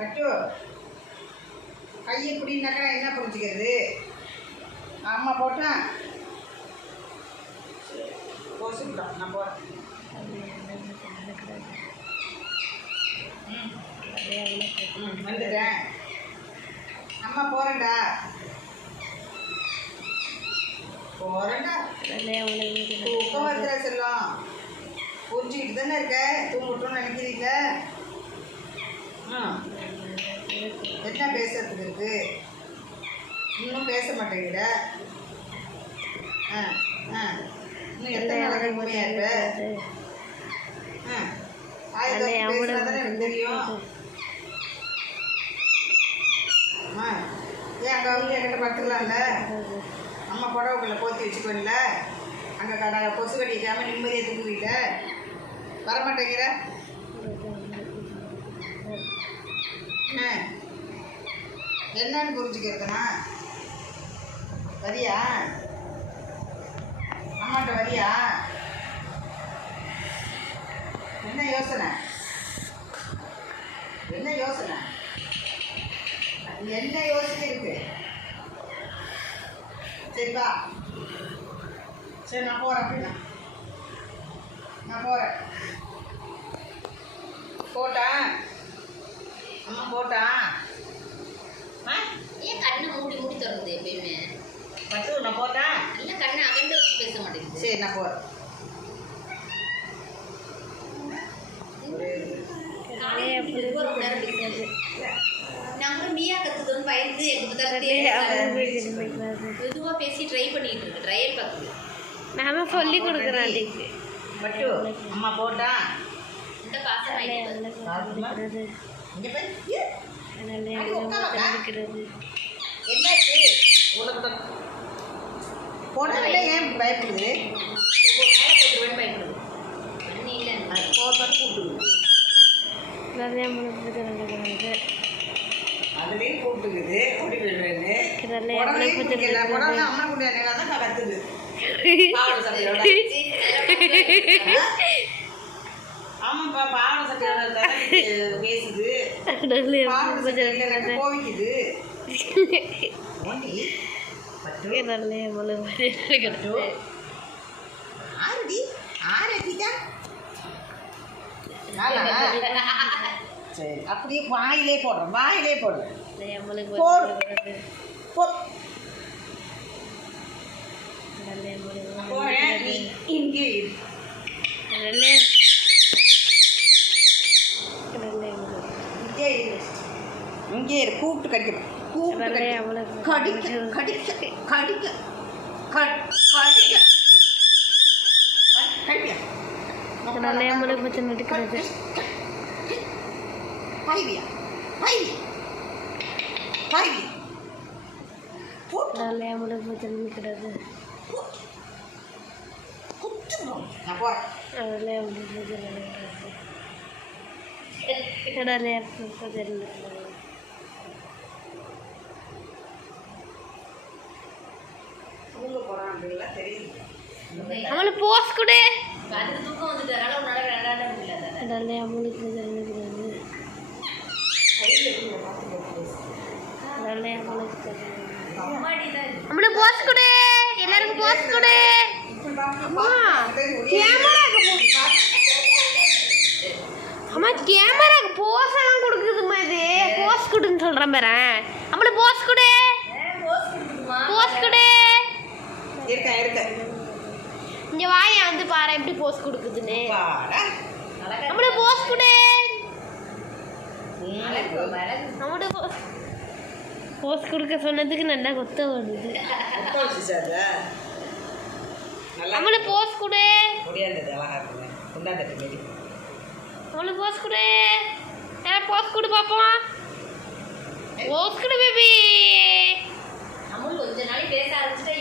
பட்டு. கை இப்படின்னாக்கா என்ன புரிஞ்சுக்கிறது அம்மா போட்டேன் போசுக்கிட்டோம் நான் போகிறேன் ம். அம்மா போகிறேன்டா போகிறேன்டா தூக்கம் வருதுடா செல்லம். புரிஞ்சுக்கிட்டு தானே இருக்க? தூங்கட்டும்னு நினைக்கிறீங்க? என்ன பேசுறதுக்கு இருக்கு? இன்னும் பேச மாட்டேங்கிற ஆ ஆ. இன்னும் எத்தனை நாளைக்கு மூலியா இருப்ப ஆ. ஆயிரத்தி பேசினா தானே எனக்கு தெரியும். அம்மா ஏன் அங்கே வந்து என்கிட்ட படுத்துக்கலாம்ல? அம்மா புடவைக்குள்ள போத்தி வச்சுக்கோல அங்கே கடை கொசு கடிக்காம நிம்மதியாக தூங்குவீங்க வரமாட்டேங்கிற என்ன என்னன்னு புரிஞ்சுக்கிறதுனா? வரியா? அம்மாட்ட வரியா? என்ன யோசனை? என்ன யோசனை? என்ன யோசனை இருக்கு? சரிப்பா சரி நான் போகிறேன் அப்படின்னா. நான் போகிறேன் போட்டேன் அம்மா போட்டான் ஆ? ஏன் கண்ணை மூடி மூடி திறக்குது எப்பயுமே? பட்டு? நான் போட்டேன் நல்ல கண்ணை அகண்டு வச்சு பேச மாட்டேங்குது. சரி நான் போகிறேன் கூட நீயா கத்துதுன்னு பயந்து எங்க பார்த்தாலும் மெதுவா பேசி ட்ரை பண்ணிட்டு இருக்கு ட்ரையல் பார்க்குது. நாம சொல்லி கொடுக்குறோம் பட்டு அம்மா போட்டான் இந்த பாசம் போட்டதில்ல ஏன் பயப்படுது? நிறைய முழுக்கிறது அதுலேயும் கூப்பிட்டுக்குது ஓடி போயிடுவேன்னு அம்மா கூட தான் கத்துது. ஆமாப்பா பாவாடை சட்டையோட பேசுது. சரி அப்படியே வாயிலே போடுறேன் வாயிலே போடுறேன் போடு. இங்கே இரு. நிறைய நிறைய இங்கே இரு இங்கே கூப்பிட்டு கடிக்க. கூப்பிட்டு கடிக்க. கடிக்க கடிக்க கடிக்க. கடிக்க. நிறைய முழுக்கிறது நடக்கிறது பைவியா பைவி பைவி போட்டு நிறைய முழுக்கிறது நடக்கிறது நிறைய முழுக்கிறது நடக்கிறது நிறைய முழுக்கிறது நடக்கிறது தூங்க போகிறான் அப்படின்லாம் தெரியுது? அவனுக்கு போஸ் கொடு. நம்மளுக்கு போஸ் கொடு. எல்லாருக்கும் போஸ் கொடு. அம்மா அம்மா கேமராக்கு போஸ் எல்லாம் கொடுக்குதும்மா இது. போஸ் கொடுன்னு சொல்றேன் பாரு. நம்மளுக்கு போஸ் கொடு? போஸ் கொடு. இருக்கேன் இருக்கேன். இங்க வாயா வந்து பாரு எப்படி போஸ் கொடுக்குதுன்னு. நம்மளுக்கு போஸ் கொடு. நம்மளுக்கு போஸ் கொடுக்க சொன்னதுக்கு நல்லா கொத்த வருது. நம்மளுக்கு போஸ் கொடு. நம்மளுக்கு போஸ் கொடு. எனக்கு போஸ் கொடு பாப்போம்? போஸ் கொடு பேபி நம்மளும் கொஞ்ச நாளைக்கு பேச ஆரம்பிச்சுட்டா